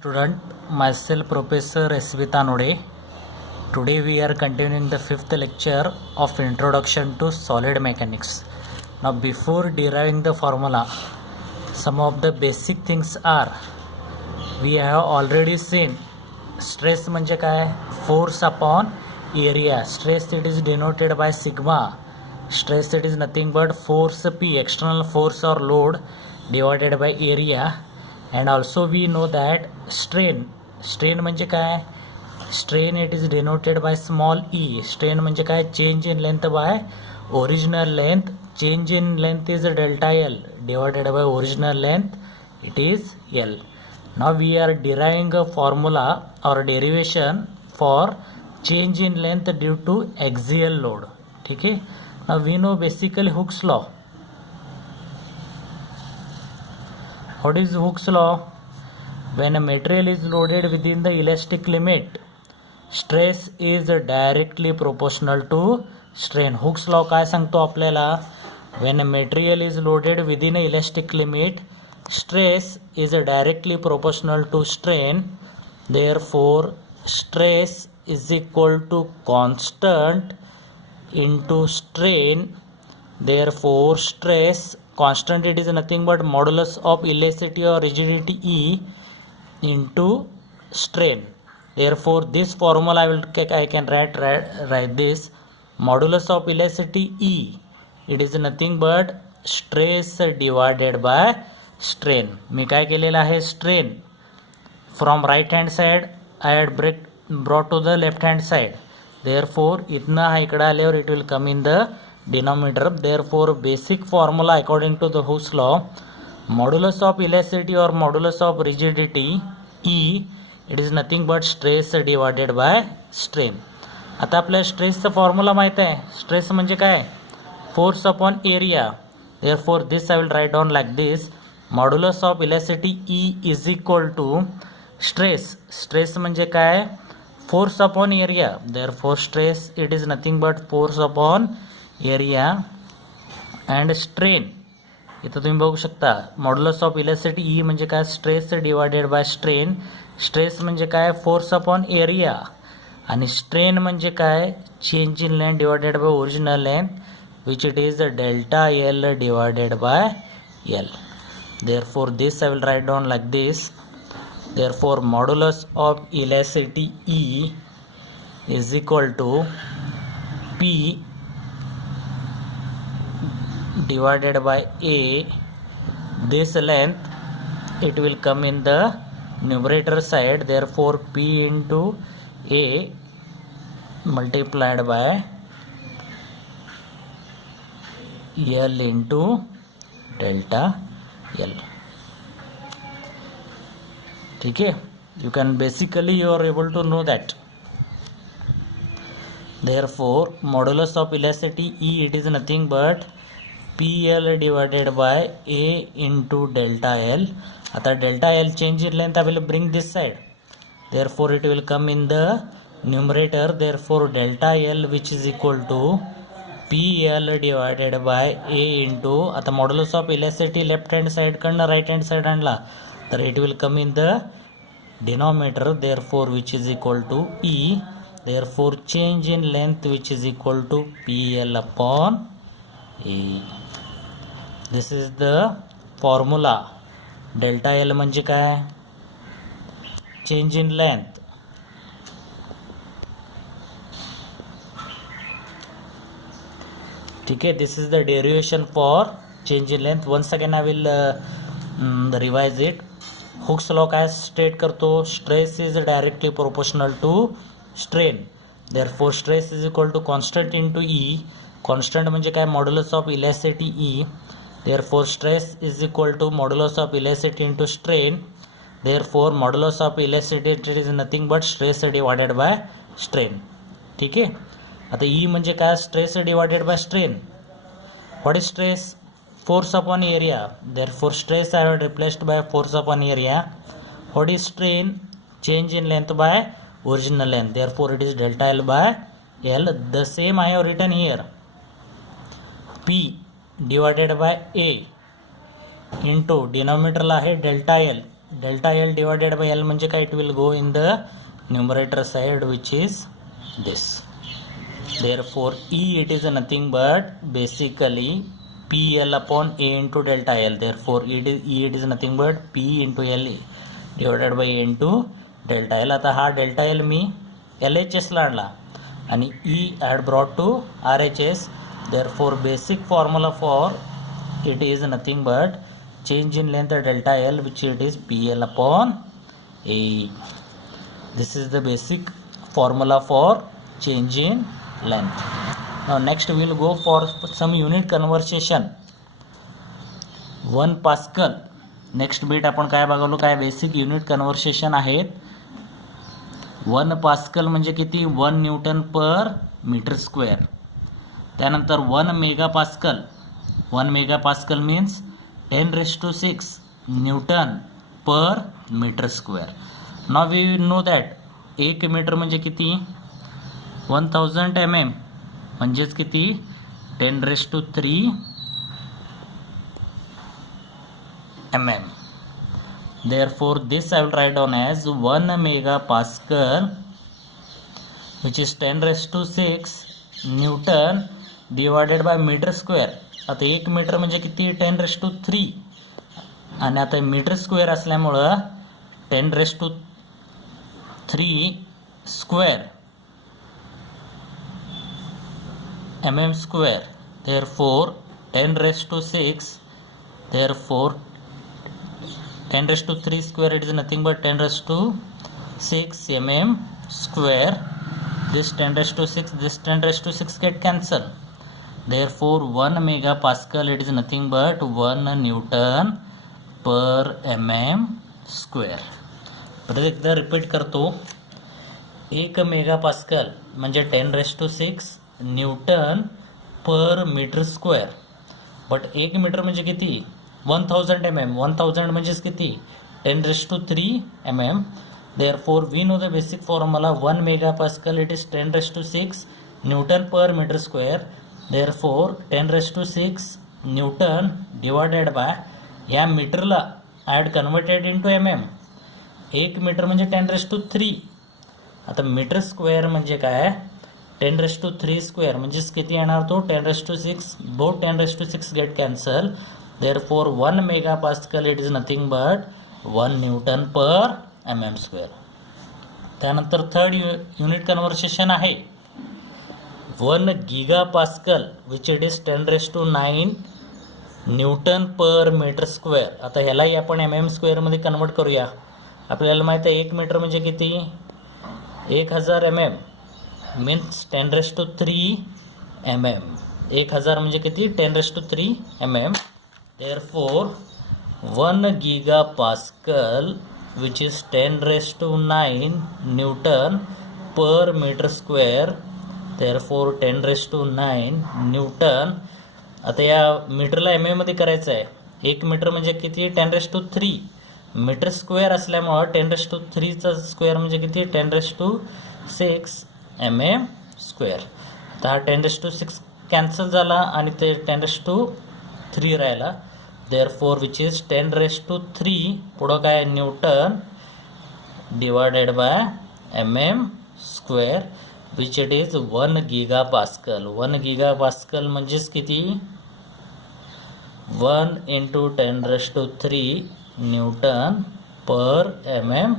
Student, myself Professor S.V. Tanode. Today we are continuing the fifth lecture of Introduction to Solid Mechanics. Now before deriving the formula, some of the basic things are, we have already seen stress म्हणजे काय, force upon area. Stress it is denoted by sigma. Stress it is nothing but force P, external force or load divided by area. And also we know that strain म्हणजे काय, strain it is denoted by small e. strain म्हणजे काय, change in length by original length. Change in length is delta L divided by original length, it is L. Now we are deriving a formula or derivation for change in length due to axial load. ठीक है. Now we know basically Hooke's law. What is Hooke's law? When a material is loaded within the elastic limit, stress is directly proportional to strain. Hooke's law काय सांगतो आपल्याला? When a material is loaded within a elastic limit, stress is directly proportional to strain. Therefore, stress is equal to constant into strain. Therefore, stress constant, it is nothing but modulus of elasticity or rigidity E into strain. Therefore, this formula I can write this modulus of elasticity E. It is nothing but stress divided by strain. मी काय केलेलं आहे, strain from right hand side I had brought to the left hand side. Therefore, इतना हा इकडे आल्यावर it will come in the denominator. Therefore, basic formula according to the Hooke's law, modulus of elasticity or modulus of rigidity E, it is nothing but stress divided by strain. आता आपल्या स्ट्रेसचा formula माहित आहे. Stress म्हणजे काय, force upon area. Therefore, this I will write down like this. Modulus of elasticity E is equal to stress. Stress म्हणजे काय, force upon area. Therefore, stress it is nothing but force upon area. And strain, इथं तुम्ही बघू शकता modulus of elasticity ई म्हणजे काय, stress divided by strain. Stress म्हणजे काय, फोर्स अपॉन एरिया. आणि स्ट्रेन म्हणजे काय, change in length divided by original length, which it is delta L divided by L. Therefore, this I will write down like this. Therefore, modulus of elasticity E is equal to P divided by A. This length it will come in the numerator side. Therefore, P into A multiplied by L into delta L. ठीक है. You can basically you are able to know that. Therefore, modulus of elasticity E it is nothing but PL divided by A into delta L. आता delta L change in length I will bring this side. Therefore, it will come in the numerator. Therefore, delta L which is equal to PL divided by A into, आता modulus of elasticity left hand side कडनं right hand side आणला तर it will come in the denominator. Therefore, which is equal to E. Therefore, change in length which is equal to PL upon A. This is the formula. Delta L म्हणजे काय, change in length. ठीक है. This is the derivation for change in length. Once again I will revise it. Hooke's law काय state करतो, stress is directly proportional to strain. Therefore, stress is equal to constant into E. Constant म्हणजे काय, modulus of elasticity E. Therefore, stress is equal to modulus of elasticity into strain. Therefore, modulus of elasticity is nothing but stress divided by strain. ठीक आहे. आता E म्हणजे काय, stress divided by strain. What is stress, force upon area. Therefore, stress I have replaced by force upon area. What is strain, change in length by original length. Therefore, it is delta L by L. The same I have written here. P divided by A into denominator ला आहे delta L delta L divided by L म्हणजे काय, it will go in the numerator side which is this. Therefore E it is nothing but basically PL upon A into delta L. Therefore E it is nothing but P into L divided by A into delta L. आता हा delta L मी LHS ला आणला आणि E had brought to RHS. Therefore basic formula for it is nothing but change in length delta L which it is PL upon A. This is the basic formula for change in length. Now next we will go for some unit conversation. 1 Pascal. Next bit आपण काय बघालो, काय basic unit conversation आहेत. 1 pascal म्हणजे किती, 1 newton per metre square. त्यानंतर 1 mega pascal, 1 mega pascal means 10⁶ newton per metre square. Now we know that 1 metre म्हणजे किती, 1000 mm म्हणजेच किती, 10⁻³ mm. Therefore this I will write down as 1 megapascal which is 10⁶ newton divided by metre square. आता 1 metre म्हणजे किती, 10⁻³ आणि आता metre square असल्यामुळं 10⁻³ square mm square. Therefore 10⁻⁶, therefore 10⁻³ square it is nothing but 10⁻⁶ mm square. This 10⁻⁶, this 10⁻⁶ get cancel. Therefore 1 megapascal it is nothing but 1 Newton per mm square. परत एकदा repeat करतो. 1 megapascal म्हणजे 10⁻⁶ newton per metre square. But 1 metre म्हणजे किती, 1000 mm. 1000 म्हणजेच किती, 10⁻³ mm. Therefore we know the basic formula 1 megapascal it is 10⁻⁶ newton per metre square. Therefore 10⁻⁶ न्यूटन divided by या मीटरला and converted into mm. 1 metre म्हणजे 10⁻³ आता मीटर स्क्वेअर म्हणजे काय, 10⁻³ स्क्वेअर म्हणजेच किती येणार तो, 10⁻⁶. Both 10⁻⁶ get cancel. Therefore 1 megapascal it is nothing but 1 newton per mm square. त्यानंतर थर्ड युनिट कन्व्हर्सेशन आहे 1 gigapascal which it is 10⁹ Newton per metre square. आता ह्यालाही आपण mm स्क्वेअरमध्ये कन्वर्ट करूया. आपल्याला माहिती आहे 1 मीटर म्हणजे किती, 1000 mm मीन्स 10⁻³ mm. 1000 म्हणजे किती, 10⁻³ mm. Therefore 1 gigapascal which is 10⁹ Newton per metre square. Therefore 10⁹ Newton. आता या मीटरला mm मध्ये करायचं आहे. 1 मीटर म्हणजे किती, 10⁻³ मीटर स्क्वेअर असल्यामुळं 10⁻³ स्क्वेअर म्हणजे किती, 10⁻⁶ mm स्क्वेअर. आता हा 10⁻⁶ कॅन्सल झाला आणि ते 10⁻³ राहिला. देअरफॉर विच इज 10⁻³ पुढं काय, Newton divided by mm square which it is 1 gigapascal. 1 gigapascal म्हणजेच किती, 1 × 10⁻³ newton per mm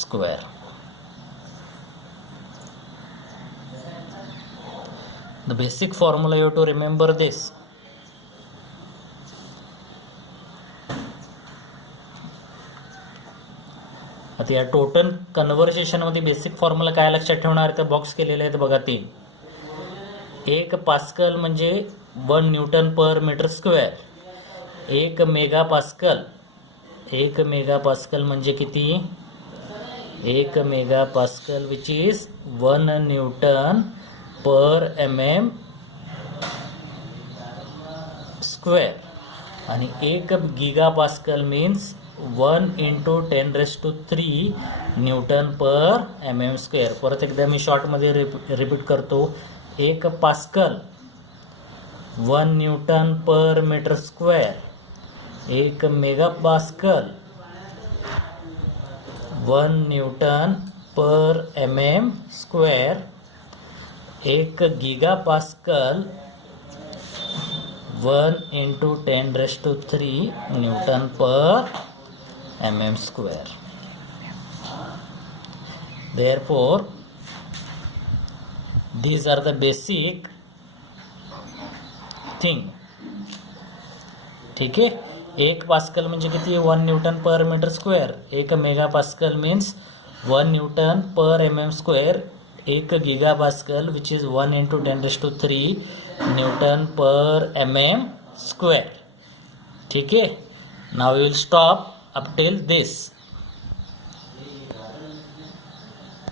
square. The basic formula you have to remember this. आता या टोटल कन्व्हर्सेशन मध्ये बेसिक फॉर्म्युला काय लक्षात ठेवणार आहे, तर बॉक्स केलेले आहेत बघा 3. 1 पास्कल म्हणजे 1 newton per metre square. 1 megapascal, 1 megapascal म्हणजे किती, 1 megapascal which is 1 newton per mm square. आणि 1 gigapascal means 1 × 10⁻³ newton per mm square. परत एकदा मी शॉर्टमध्ये रिपीट करतो. 1 pascal 1 newton per metre square. 1 megapascal 1 newton per mm square, 1 giga pascal 1 into 10⁻³ newton per mm square. Therefore, these are the basic thing. ठीक है. 1 pascal म्हणजे किती? 1 newton per metre square. 1 mega pascal means 1 newton per mm square. 1 giga pascal which is 1 into 10⁻³ newton per mm square. ठीक है. Now we will stop up till this.